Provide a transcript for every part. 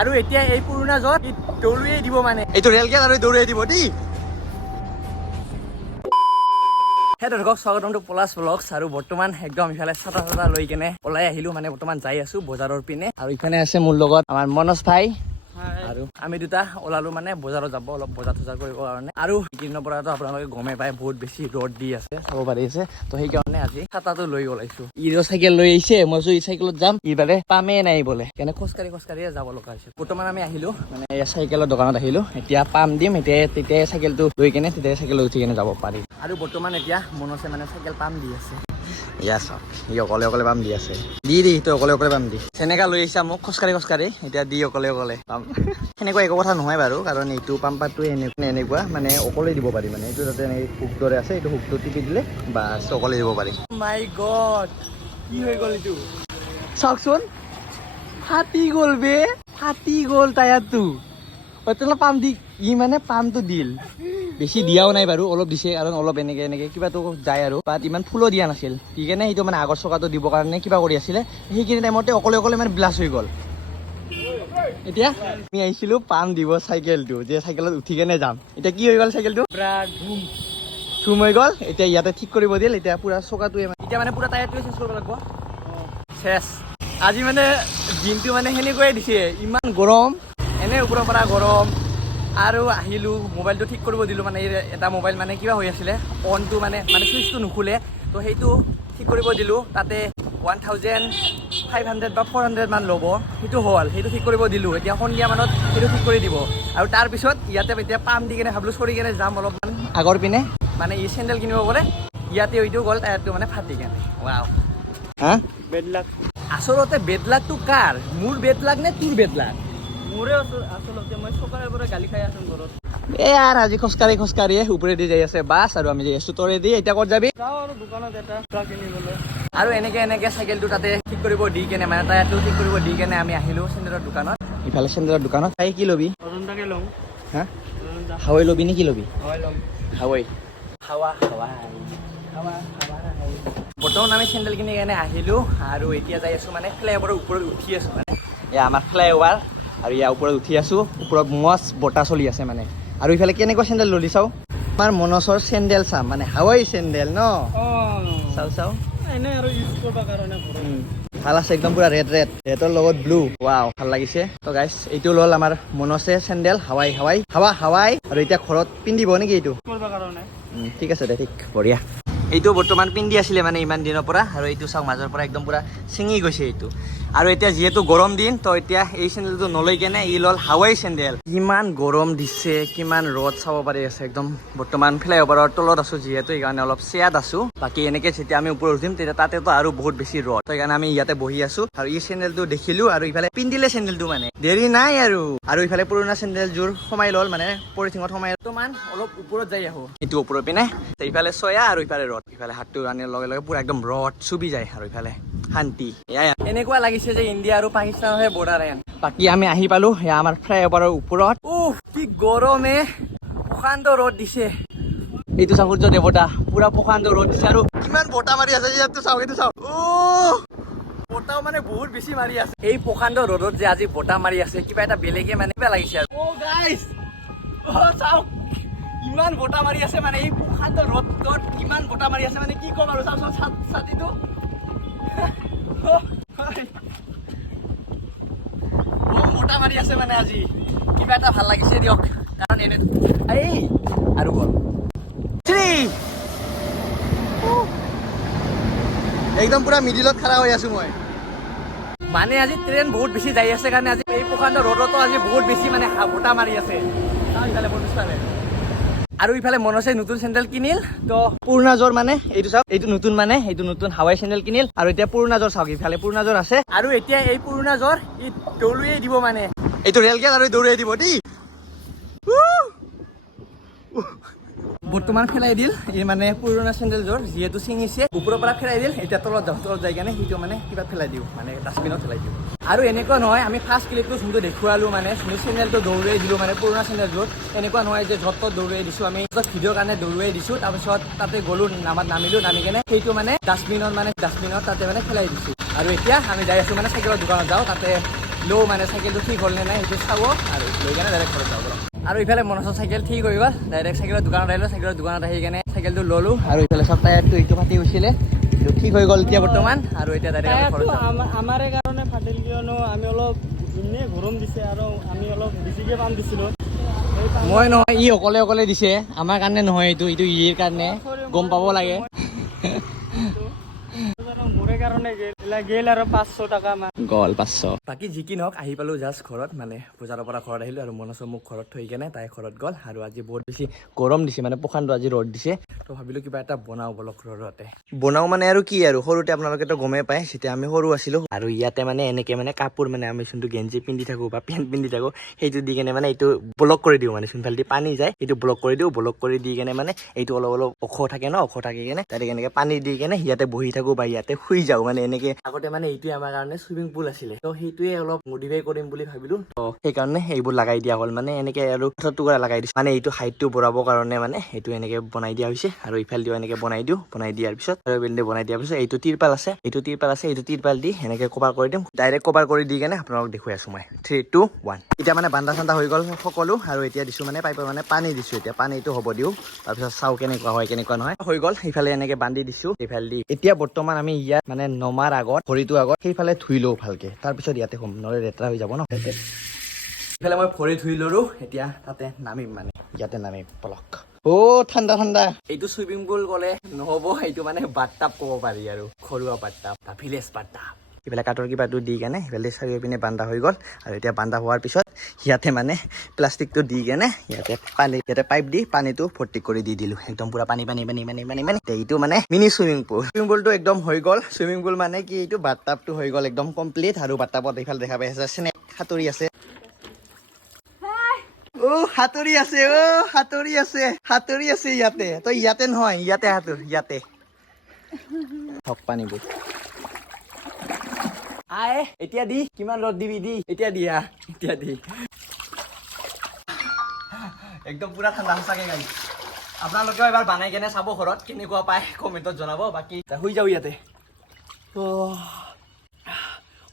আৰু এতিয়া এই পুৰণা জ্বৰ দৌৰিয়ে দিব মানে এইটো ৰেল গেট আৰু দৌৰিয়ে দিব দেই। দৰ্শক স্বাগতম টু পলাশ ব্লগছ। আৰু বৰ্তমান একদম ইফালে ছাতা লৈ কেনে ওলাই আহিলো, মানে বৰ্তমান যাই আছো বজাৰৰ পিনে। আৰু ইফালে আছে মোৰ লগত আমাৰ মনোজ ভাই, আৰু আমি দুটা ওলালো মানে বজাৰত যাব, অলপ বজাৰ চজাৰ কৰিবৰ কাৰণে। আৰু এইকেইদিনৰ পৰাতো আপোনালোকে গমেই পায় বহুত বেছি ৰ'দ দি আছে, চাব পাৰি আছে। তো সেইকাৰণে আজি ছাতাটো লৈ ওলাইছো। ইৰ চাইকেল লৈ আহিছে, মই ই চাইকেলত যাম, ইবাৰে পামেই নাই বোলে, কেনে খোজকাঢ়িয়ে যাব লগা হৈছে। বৰ্তমান আমি আহিলো মানে এই চাইকেলৰ দোকানত আহিলো, এতিয়া পাম দিম, তেতিয়া চাইকেলটো লৈ কেনে তেতিয়া চাইকেলত উঠি কেনে যাব পাৰি। আৰু বৰ্তমান এতিয়া মনছে মানে চাইকেল পাম দি আছে। ইয়া চাওক, ই অকলে অকলে পাম দি আছে, দি তই অকলে অকলে পাম দি সেনেকা লৈ আহিছা মোক খোজকাঢ়ি এতিয়া দি অকলে পাম। সেনেকুৱা একো কথা নহয় বাৰু, কাৰণ এইটো পাম্পাৰটো এনেকুৱা মানে অকলে দিব পাৰি, মানে এইটো যাতে হুক দৰে আছে, এইটো হুকটো টিপি দিলে বাছ অকলে দিব পাৰি। মাই গড, কি হৈ গ'ল এইটো চাওকচোন, ফাটি গ'ল বে, ফাটি গ'ল টায়াৰটো। পাম দি ই মানে পামটো দিল, বেছি দিয়াও নাই বাৰু, অলপ দিছে, কাৰণ অলপ এনেকে কিবাটো যায় আৰু বাট ইমান ফুলো দিয়া নাছিল। সেইকাৰণে সেইটো মানে আগৰ চকাটো দিবৰ কাৰণে কিবা কৰি আছিলে, সেইখিনি টাইমতে অকলে মানে ব্লাষ্ট হৈ গ'ল। এতিয়া আমি আহিছিলো পাম দিব চাইকেলটো, যে চাইকেলত উঠি কেনে যাম। এতিয়া কি হৈ গ'ল, চাইকেলটো ধুম হৈ গ'ল। এতিয়া ইয়াতে ঠিক কৰিব দিল, এতিয়া পুৰা চকাটোৱে এতিয়া মানে পুৰা টায়াৰটোৱে চেঞ্জ কৰিব লাগিব। চেছ আজি মানে দিনটো মানে সেনেকুৱাই দিছে, ইমান গৰম, এনে ওপৰৰ পৰা গৰম। আৰু আহিলোঁ মোবাইলটো ঠিক কৰিব দিলোঁ, মানে এটা মোবাইল মানে কিবা হৈ আছিলে, অনটো মানে চুইচটো নুখুলে, তো সেইটো ঠিক কৰিব দিলোঁ। তাতে 1500 বা 400 মান ল'ব, সেইটো হ'ল, সেইটো ঠিক কৰিব দিলোঁ। এতিয়া সন্ধিয়া মানত সেইটো ঠিক কৰি দিব। আৰু তাৰপিছত ইয়াতে এতিয়া পাম দি কেনে ভাবিলোঁ চৰি কেনে যাম অলপমান আগৰ পিনে, মানে ই চেণ্ডেল কিনিব গ'লে ইয়াতে এইটো গ'ল, টায়াৰটো মানে ফাটি কেনে। ৱাও, হা বেড লাক। আচলতে বেড লাকটো কাৰ, মোৰ বেড লাক নে তোৰ বেড লাক? মোৰে আচলতে, মই চকাৰৰ পৰা গালি খাই আছো ঘৰত। আৰু আজি খোজকাঢ়ি ওপৰেদি যাই আছে বাছ, আৰু আমি যাই আছো তৰেদি। এতিয়া ক'ত যাবি? যাওঁ আৰু দোকানত এটা কিনিবলৈ। আৰু এনেকে চাইকেলটো তাতে ঠিক কৰিব দি কেনে, মানে টায়াৰটো ঠিক কৰিব দি কেনে আমি আহিলো চেণ্ডেলৰ দোকানত। ইফালে চেণ্ডেলৰ দোকানত তাই কি ল'বি? অজন্তাকে ল'ম। হা হাৱাই ল'বি নে কি ল'বি? হাৱাই ল'ম। হাৱাই বৰ্তমান আমি চেণ্ডেল কিনি কেনে আহিলো, আৰু এতিয়া যাই আছো মানে ফ্লাইঅভাৰৰ ওপৰত উঠি আছো। মানে এয়া আমাৰ ফ্লাইঅভাৰ, আৰু ইয়াৰ ওপৰত উঠি আছো, ওপৰত মস্ত বতাহ চলি আছে মানে। আৰু ইফালে কেনেকুৱা চেণ্ডেল ল'লি চাওঁ, আমাৰ মনচৰ চেণ্ডেল চাম, মানে হাৱাই চেণ্ডেল ন। চাওঁ এনে আৰু ইউজ কৰিব কাৰণে ভাল আছে, একদম পুৰা ৰেডৰ লগত ব্লু। ৱাও, ভাল লাগিছে। তো গাইছ, এইটো হ'ল আমাৰ মনছে চেণ্ডেল হাৱাই। আৰু এতিয়া ঘৰত পিন্ধিব নেকি এইটো কৰিব কাৰণে? ঠিক আছে দে, ঠিক বঢ়িয়া। এইটো বৰ্তমান পিন্ধি আছিলে মানে ইমান দিনৰ পৰা, আৰু এইটো চাওক মাজৰ পৰা একদম পুৰা ছিঙি গৈছে এইটো। আৰু এতিয়া যিহেতু গৰম দিন, তো এতিয়া এই চেণ্ডেলটো নলৈ কেনে ই ল'ল হাৱাই চেণ্ডেল। কিমান গৰম দিছে, কিমান ৰ'দ চাব পাৰি আছে। একদম বৰ্তমান ফ্লাইঅভাৰৰ তলত আছো যিহেতু, সেইকাৰণে অলপ চেয়াত আছো। বাকী এনেকে যেতিয়া আমি ওপৰত উঠিম তেতিয়া তাতেতো আৰু বহুত বেছি ৰ'দ, তো সেইকাৰণে আমি ইয়াতে বহি আছো। আৰু এই চেণ্ডেলটো দেখিলো, আৰু ইফালে পিন্ধিলে চেণ্ডেলটো, মানে দেৰি নাই আৰু ইফালে পুৰণা চেণ্ডেলযোৰ সোমাই ল'ল, মানে পলিথিনত সোমাই। বৰ্তমান অলপ ওপৰত যাই আহো, এইটো ওপৰত পিনে ইফালে চয়া আৰু ইফালে ৰ'দ। ইফালে হাতটো আনিৰ লগে লগে পুৰা একদম ৰ'দ চুবি যায়, আৰু ইফালে শান্তি। এনেকুৱা লাগিছে যে ইণ্ডিয়া আৰু পাকিস্তানৰহে বৰ্ডাৰ। বাকী আমি আহি পালো সেয়া আমাৰ ফ্লাইঅভাৰৰ ওপৰত। কি গৰমে, প্ৰশান্ত ৰ'দ দিছে। এইটো চাওঁ সূৰ্য দেৱতা, পুৰা প্ৰশান্ত ৰ'দ দিছে, আৰু কিমান বতাহ মাৰি আছে ইয়াতো চাওক, এইটো চাওক। বতাহ মানে বহুত বেছি মাৰি আছে। এই প্ৰশান্ত ৰ'দত যে আজি বতাহ মাৰি আছে, কিবা এটা বেলেগে মানে কিবা লাগিছে আৰু। গাইস চাওক, ইমান বতাহ মাৰি আছে, মানে এই প্ৰশান্ত ৰ'দত ইমান বতাহ মাৰি আছে, মানে কি ক'ম আৰু। চাওক ছাতিটো বতাহ মাৰি আছে, মানে আজি কিবা এটা ভাল লাগিছে দিয়ক, কাৰণ এনে আৰু গ'ল একদম পুৰা মিডিলত খাৰা হৈ আছো মই। মানে আজি ট্ৰেইন বহুত বেছি যাই আছে কাৰণে আজি এই প্ৰশান্ত ৰ'দতো আজি বহুত বেছি মানে বতাহ মাৰি আছে। আৰু ইফালে মনছে নতুন চেণ্ডেল কিনিল, তো পুৰণা যোৰ মানে এইটো চাওক, এইটো নতুন হাৱাই চেণ্ডেল কিনিল। আৰু এতিয়া পুৰণা যোৰ চাওক, ইফালে পুৰণা যোৰ আছে, আৰু এতিয়া এই পুৰণা যোৰ ই দৌৰিয়ে দিব, মানে এইটো ৰেল গেট আৰু দৌৰিয়ে দিব দেই। বৰ্তমান ফেলাই দিল এই মানে পুৰণা চেণ্ডেলযোৰ, যিহেতু ছিঙিছে, ওপৰৰ পৰা ফেলাই দিল। এতিয়া তলত যাই কেনে সেইটো মানে কিবা ফেলাই দিওঁ, মানে ডাষ্টবিনত ফেলাই দিওঁ। আৰু এনেকুৱা নহয়, আমি ফাৰ্ষ্ট ক্লিপটো যোনটো দেখুৱালো, মানে চেণ্ডেলটো দৌৰাই দিলোঁ, মানে পুৰণা চেণ্ডেলযোৰ, এনেকুৱা নহয় যে য'ত ত'ত দৌৰাই দিছোঁ। আমি ভিডিঅ'ৰ কাৰণে দৌৰাই দিছোঁ, তাৰপিছত তাতে গ'লো, নামি কেনে সেইটো মানে ডাষ্টবিনত তাতে মানে ফেলাই দিছোঁ। আৰু এতিয়া আমি যাই আছোঁ মানে চাইকেলৰ দোকানত যাওঁ, তাতে লো মানে চাইকেলটো ঠিক হ'ল নে নাই সেইটো চাব আৰু লৈ কেনে ডাইৰেক্ট ঘৰত যাব। আৰু ইফালে মনসৰ চাইকেল ঠিক হৈ গ'ল, ডাইৰেক্ট চাইকেলৰ দোকানত আহিলোঁ, চাইকেলৰ দোকানত আহি কেনে চাইকেলটো ল'লোঁ আৰু ইফালে চব টায়াৰটো ইটো ফাটি গৈছিলে, এইটো ঠিক হৈ গ'ল এতিয়া বৰ্তমান। আৰু এতিয়া ডাইৰেক্ট ঘৰত যাম। আমাৰ কাৰণে ফাটিল কিয়নো আমি অলপ এনেই গৰম দিছে আৰু আমি অলপ বেছিকৈ পাম দিছিলোঁ। মই নহয়, ই অকলে দিছে, আমাৰ কাৰণে নহয়, এইটো ইৰ কাৰণে গম পাব লাগে। মোৰে কাৰণে গেল আৰু 500 টকা মান গ'ল 500। বাকী যি কি নহওক আহি পালোঁ জাষ্ট ঘৰত, মানে বজাৰৰ পৰা ঘৰত আহিলোঁ আৰু মনসৰ মোক ঘৰত থৈ কেনে তাই ঘৰত গ'ল। আৰু আজি বহুত বেছি গৰম দিছে, মানে প্ৰশান্ত আজি ৰ'দ দিছে, তো ভাবিলোঁ কিবা এটা বনাওঁ বলক ঘৰতে। বনাওঁ মানে আৰু কি আৰু সৰুতে আপোনালোকেতো গমেই পায়, যেতিয়া আমি সৰু আছিলোঁ আৰু ইয়াতে মানে এনেকৈ মানে কাপোৰ মানে আমি যোনটো গেঞ্জি পিন্ধি থাকোঁ বা পেণ্ট পিন্ধি থাকোঁ সেইটো দি কেনে মানে এইটো ব্লক কৰি দিওঁ, মানে যোনফালেদি পানী যায় সেইটো ব্লক কৰি দিওঁ, ব্লক কৰি দি কেনে মানে এইটো অলপ ওখ থাকে ন, ওখ থাকি কেনে তাতে এনেকৈ পানী দি কেনে ইয়াতে বহি থাকোঁ বা ইয়াতে শুই যাওঁ। মানে এনেকৈ আগতে মানে এইটোৱে আমাৰ কাৰণে চুইমিং পুল আছিলে, তো সেইটোৱে অলপ মডিফাই কৰিম বুলি ভাবিলোঁ, তো সেইকাৰণে এইবোৰ লগাই দিয়া হ'ল। মানে এনেকৈ আৰু টুকুৰা লগাই দিছোঁ, মানে এইটো হাইটটো বঢ়াবৰ কাৰণে মানে এইটো এনেকৈ বনাই দিয়া হৈছে। আৰু ইফালেদিও এনেকৈ বনাই দিওঁ, বনাই দিয়াৰ পিছত আৰু এইফালেদি বনাই দিয়াৰ পিছত এইটো তিৰপাল আছে, এইটো তিৰপাল দি এনেকৈ কভাৰ কৰি দিম, ডাইৰেক্ট কভাৰ কৰি দি কেনে আপোনালোকক দেখুৱাই আছোঁ মই। 3, 2, 1 এতিয়া মানে বান্ধা চান্ধা হৈ গ'ল সকলো, আৰু এতিয়া দিছোঁ মানে পাইপৰ মানে পানী দিছোঁ, এতিয়া পানীটো হ'ব দিওঁ, তাৰপিছত চাওঁ কেনেকুৱা হয় কেনেকুৱা নহয়। হৈ গ'ল, সিফালে এনেকৈ বান্ধি দিছোঁ, এইফালে দি এতিয়া বৰ্তমান আমি ইয়াত মানে নমাৰ আগত ভৰিটো আগত সেইফালে ধুই লওঁ ভালকৈ, তাৰপিছত ইয়াতে শুম, নহ'লে লেতেৰা হৈ যাব ন। ইফালে মই ভৰি ধুই ল'লোঁ, এতিয়া তাতে নামিম, মানে ইয়াতে নামিম পলক। ঠাণ্ডা। এইটো চুইমিং পুল ক'লে নহ'ব, এইটো মানে বাথটাব ক'ব পাৰি, আৰু ঘৰুৱা বাথটাব বা ভিলেজ বাথটাব। এইফালে কাঠৰ কিবাটো দি কেনে সেইফালে চাৰিও পিনে বান্ধা হৈ গ'ল। আৰু এতিয়া বান্ধা হোৱাৰ পিছত ইয়াতে মানে প্লাষ্টিকটো দি কেনে ইয়াতে পাইপ দি পানীটো ভৰ্তি কৰি দি দিলোঁ, একদম পুৰা পানী। এইটো মানে মিনি চুইমিং পুলটো একদম হৈ গ'ল। চুইমিং পুল মানে কি, এইটো বাথটাবটো হৈ গ'ল একদম কমপ্লিট। আৰু বাথটাবত এইফালে দেখা পাই আছে স্নেক সাঁতুৰি আছে, সাঁতুৰি আছে ইয়াতে। তই ইয়াতে নহয়, ইয়াতে সাঁতোৰ, ইয়াতে হক পানীবোৰ। এতিয়া দি কিমান ৰ'দ দিবি, দি এতিয়া দি একদম পুৰা ঠাণ্ডা সঁচাকে গাইছ। আপোনালোকেও এবাৰ বনাই কেনে চাব ঘৰত, কেনেকুৱা পায় কমেণ্টত জনাব। বাকী শুই যাওঁ ইয়াতে।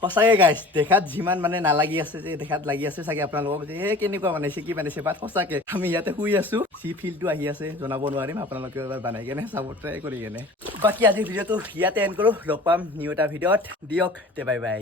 সঁচাকে গাইছ, দেখাত যিমান মানে নালাগি আছে, যে দেখাত লাগি আছে চাগে আপোনালোকক যে কেনেকুৱা বনাইছে, কি বনাইছে, বাট সঁচাকে আমি ইয়াতে শুই আছো, যি ফিলটো আহি আছে জনাব নোৱাৰিম। আপোনালোকেও এবাৰ বনাই কেনে চাব, ট্ৰাই কৰি কেনে। বাকী আজিৰ ভিডিঅ'টো ইয়াতে এণ্ড কৰোঁ, লগ পাম নিউ এটা ভিডিঅ'ত। দিয়ক তে বাই বাই।